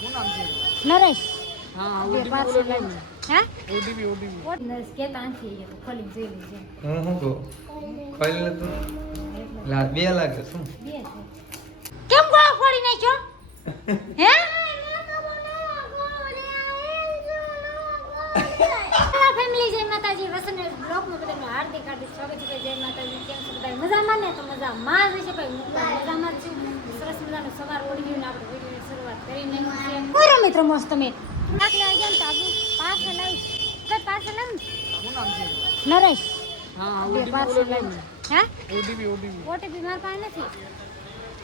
શું નામ છે? નરેશ. હા બે ઓટીપી પાર્સલ બોલો ને. લાવી. હે? ઓટીપી વોટ નરેશ કે તાંથી ખોલી જોઈ લેજે. હું કહું ફાઇલ તું લા 2 લાગે શું બે છે. કેમ ગોળો ફોડી નાખ્યો? હે? ફેમિલી જય માતાજી વસન બ્લોગમાં બધાનું હાર્દિક સ્વાગત છે. જય માતાજી. કેમ છો બધા? મજામાં ને? તો મજામાં જ છે ભાઈ. હું પણ મજામાં જ છું. સરસ મજાનો સવાર પડી ગયું ને આપણે વિડીયોની શરૂઆત કરી નાખી છે. કોઈ મિત્રો મસ્ત તમે દાખલા ગયા ને તો આપણું પાર્સલ આવ્યું. કઈ પાર્સલ આવ્યું? શું નામ છે? નરેશ. હા બે ઓટીપી પાર્સલ બોલો ને. આવ્યું. હે? ઓટીપી ઓટીપી મારા પાસે નથી.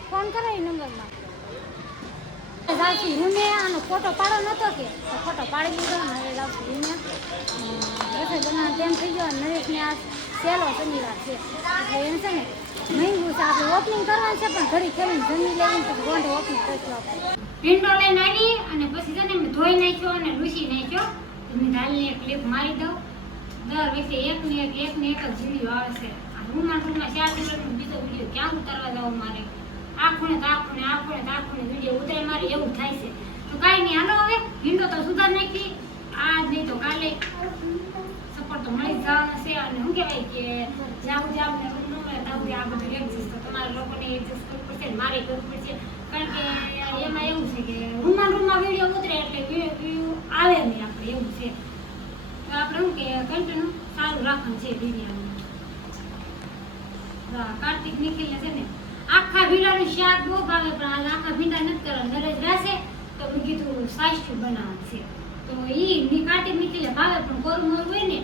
ફોન કરો એ નંબરમાં. જાવશું રૂમે આનો ફોટો પાડો નતો કે તો ફોટો પાડી લીધો ને હવે જાવશું રૂમે. રસોઈ બનાવવાનો ટાઈમ થઈ ગયો. નરેશને આ સહેલો શનિવાર છે એટલે એમ છે ને મહેંગું છે. આપણે ઓપનિંગ કરવાનું છે પણ ઘડી ખેલીને જમી લેવું પછી ગોંડો ઓપનિંગ કરીશું આપણે. વિન્ડો લઈને આવી અને પછી છે ને મેં ધોઈ નાખ્યો અને લૂસી નાખ્યો. મેં ઢાલની એક ક્લિપ મારી દઉં. દર વખતે એકને એક જ વિડીયો આવે છે. આ રૂમમાં 4 મિનિટનો બીજો વિડીયો ક્યાં ઉતારવા જવું મારે? આ ખૂણે તો આ ખૂણે, આ ખૂણે તો આ ખૂણે વિડીયો ઉતારે મારે એવું થાય છે. તો કાંઈ નહીં, હાલો હવે વિન્ડો તો સુધાર નાખી. આજ નહીં તો કાલે સપોર્ટ તો મળી જ જવાનો છે. અને શું કહેવાય કે જાવું ને રૂમ ન મળે તાવું આ બધું એડજસ્ટ તો તમારા લોકોને એડજસ્ટ કરવું પડશે ને મારે કરવું પડશે. કારણ કે એમાં એવું છે કે રૂમમાં વિડીયો ઉતરે એટલે વ્યૂ આવે નહીં આપણે એવું છે. તો આપણે શું કે કન્ટિન્યુ સારું રાખવાનું છે વિડીયોનું. કાર્તિક નિખિલને છે ને આખા ભીંડાનું શાક બહુ ભાવે પણ આ આખા ભીંડા નથી કરવા. નરેશ રહેશે તો મેં કીધું સાસ્યું બનાવવાનું છે. તો ઈ કાર્તિક નિખિલે ભાવે પણ કોરું મોરું હોય ને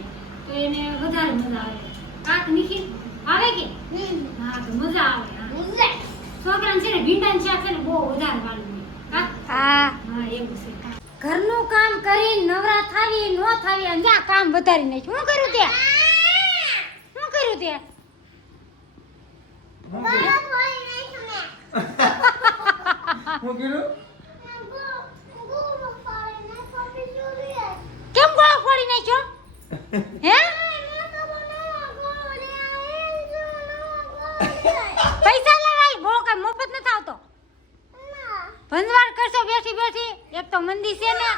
તો એને વધારે મજા આવે. કાક નિખિલ ભાવે કે હા તો મજા આવે. છોકરાને છે ને ભીંડાનું શાક છે ને બહુ વધારે વાલું હોય. હા એવું છે. ઘરનું કામ કરી નવરા થાવી નો થાવી અને આ કામ વધારી નાખ્યું. શું કર્યું ત્યાં? શું કર્યું ત્યાં? હું કીધું કેમ ગોળો ફોડી નાખ્યો? હે? પૈસા લેવાય ગોળો કઈ મફત નથી આવતો. ભંજવાળ કરશો બેઠી બેઠી. એક તો મંદી છે ને.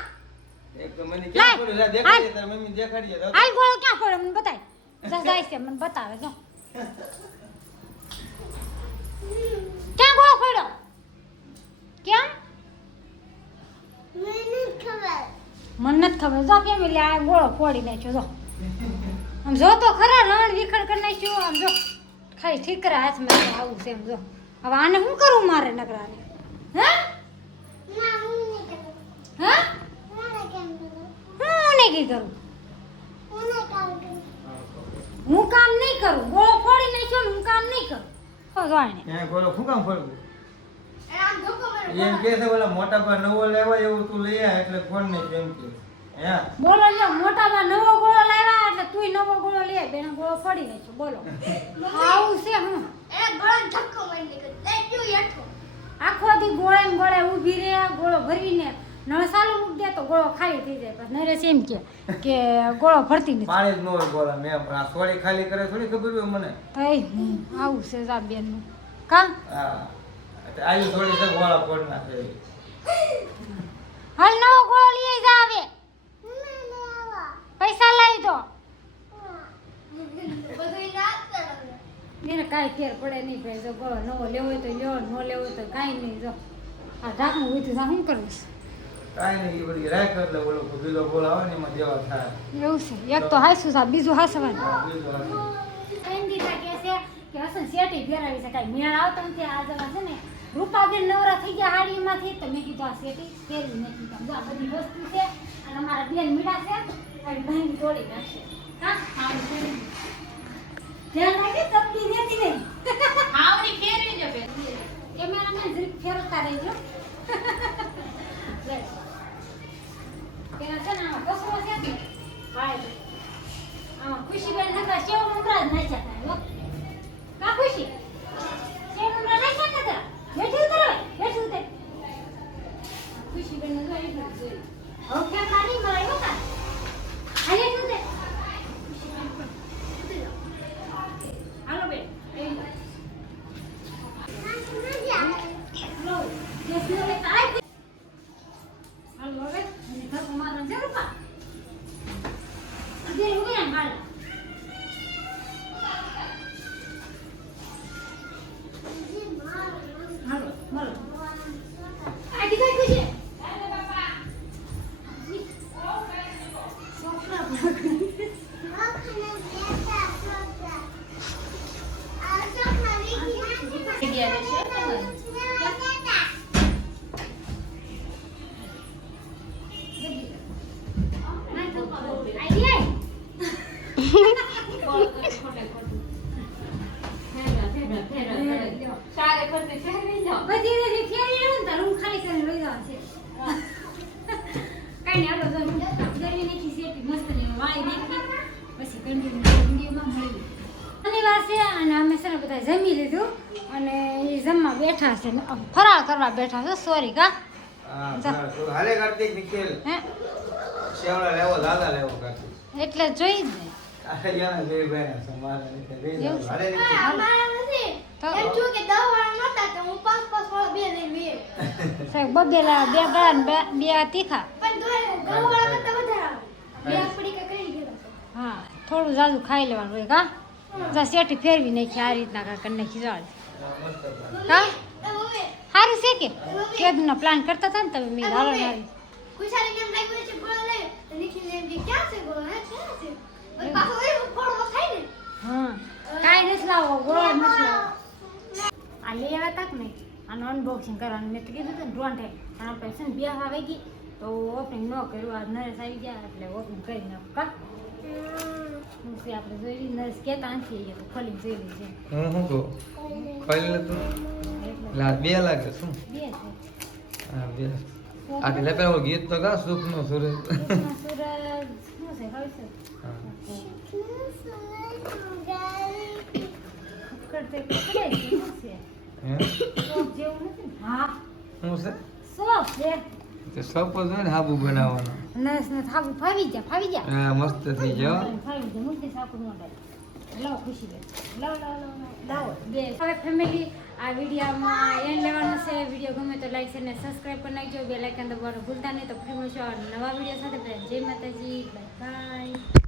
એક તો મને ક્યાં બોલે લા દેખાડી તાર મમ્મી દેખાડી દે હાલ ગોળો ક્યાં ફોડે મને બતાય. જાય છે મને બતાવે જો. ક્યાં ગોળો ફોડ્યો? કેમ? મને નથી ખબર. જો કેમ એટલે આ ગોળો ફોડી નાખ્યો જો. આમ જો તો ખરા રણ વિખડ કરી નાખ્યો. આમ જો ખાલી ઠીકરા હાથમાં છે. આવું છે એમ જો. હવે આને શું કરવું મારે નકરાને? હે? હા? હું નહીં કરું. હું કામ નહીં કરું. ગોળો ફોડી નાખ્યો ને હું કામ નહીં કરું. હો જોઈને. એ બોલો શું કામ ફરવું એમ કે છે બોલા મોટા પર નવો લેવા એવું તું લઈ આ એટલે ફોન નહીં એમ કે હે બોલો લ્યો મોટામાં નવો ગોળો લાવ્યા એટલે તુંય નવો ગોળો લે. બેનો ગોળો ફોડી નાખ્યો. બોલો આવું છે હું. આખો દી ગોળે ને ગોળે ઊભી રહે. ગોળો ભરીને નળ ચાલુ મૂકી દે તો ગોળો ખાલી થઈ જાય. પછી નરેશ એમ કે ગોળો ભરતી નથી. પાણી જ ન હોય બોલા મેં આ સોળી ખાલી કરે થોડી ખબર હોય મને આવું છે બેનનું કામ. હા આયુ થોડી છે ગોળા ફોડ નાખે હાલ નવો ગોળો લઈ જા આવે. પૈસા લાવી દો. એને કાંઈ ફેર પડે નહીં ભાઈ. જો ગોળો નવો લેવો હોય તો લ્યો, ન લેવો હોય તો કાંઈ નહીં. જો આ ઢાંકણું વીધું શું કરવું છે? કાંઈ નહીં એ બધી રાખ એટલે બોલો બીજો બોલ આવે ને એમાં દેવા થાય એવું છે. એક તો હાસું સાહેબ બીજું હાસવાનું. બીજો આવે. દીધા કે છે કે હસન શેટી ફેરાવી છે. કાંઈ મેળ આવતો નથી. આ જણા છે ને રૂપાબેન નવરા થઈ ગયા હાડીમાંથી તો મેં કીધું આ શેટી ફેરવી નથી. જો આ બધી વસ્તુ છે અને અમારા બેન મીઠા છે અને બહેન તોડી નાખશે. ધ્યાન રાખે તપતી નથી નહીં. આવડી ફેરવી જો બેન. કેમેરામેન જરીક ફેરવતા રહેજો. પેલા છે ને આમાં કસરો છે ને ભાઈ આમાં ખુશીબેન હતા સેવ મમરા જ નાખ્યા હતા. કા ખુશી સેવ મમરા નાખ્યા હતા. બેઠી ઉતર બેઠી ઉતર. ખુશીબેન ને જોઈ હવે ફેરતા નહીં મરાય હો કા. હાલે ઉતર. હાલો બેન લો જસનો લે કાઈ જમી લીધું અને એ જમવા બેઠા છે ફરાળ કરવા બેઠા છે સોરી કા હાલે કાર્તિક નિખિલ હે સેવડા લેવો દાદા લેવો કાર્તિક એટલે જોઈ જ ને આ યાના જેવી ભાઈ સમારે નિખિલ લઈ જાવ હાલે નિખિલ સાહેબ બબેલા બે ગળા ને બે તીખા હા થોડું જાજુ ખાઈ લેવાનું હોય કા જા શેઠી ફેરવી નાખી આ રીતના કા કરી નાખી જાળ હા સારું છે કે કેદનો પ્લાન કરતા હતા ને તમે મેં હાલો આવી હા કાંઈ નથી લાવો ગોળ નથી લાવો આ લઈ આવ્યા તક ને આનું અનબોક્સિંગ કરવાનું મેં તો કીધું હતું ને ડ્રોન ટાઈમ પણ આપણે છે ને બે આવી ગઈ તો ઓપનિંગ ન કર્યું આ નરેશ આવી ગયા એટલે ઓપનિંગ કરી નાખું કા આપણે જોઈ નરેશ કહેતા નથી તો ખોલીને જોઈ લીધું હું કહું ખાઈ લેતું બે લાગે શું બે છે હા બે આ કે લેપે ગીત તો ગા સુખનો સૂરજ સૂરજ શું છે ખબર છે કરતે કપડે છે શું છે હે સોપ જેવું નથી ને? હા શું છે સોપ છે તે સપ જ હોય ને હાબુ બનાવવાનો નરેશ ને થાબુ ફાવી જા હા મસ્ત થઈ ગયો ફાવી જા મુદ્દે સાપુ નો ડાય લાવ ખુશી લે લાવ લાવ બે હવે ફેમિલી આ વિડીયોમાં એન્ડ લેવાનો છે વિડીયો ગમે તો લાઈક અને સબસ્ક્રાઇબ કરી નાખજો બે લાઇકન દબાવવાનું ભૂલતા નહીં તો ફરી મળશું નવા વિડીયો સાથે જય માતાજી બાય બાય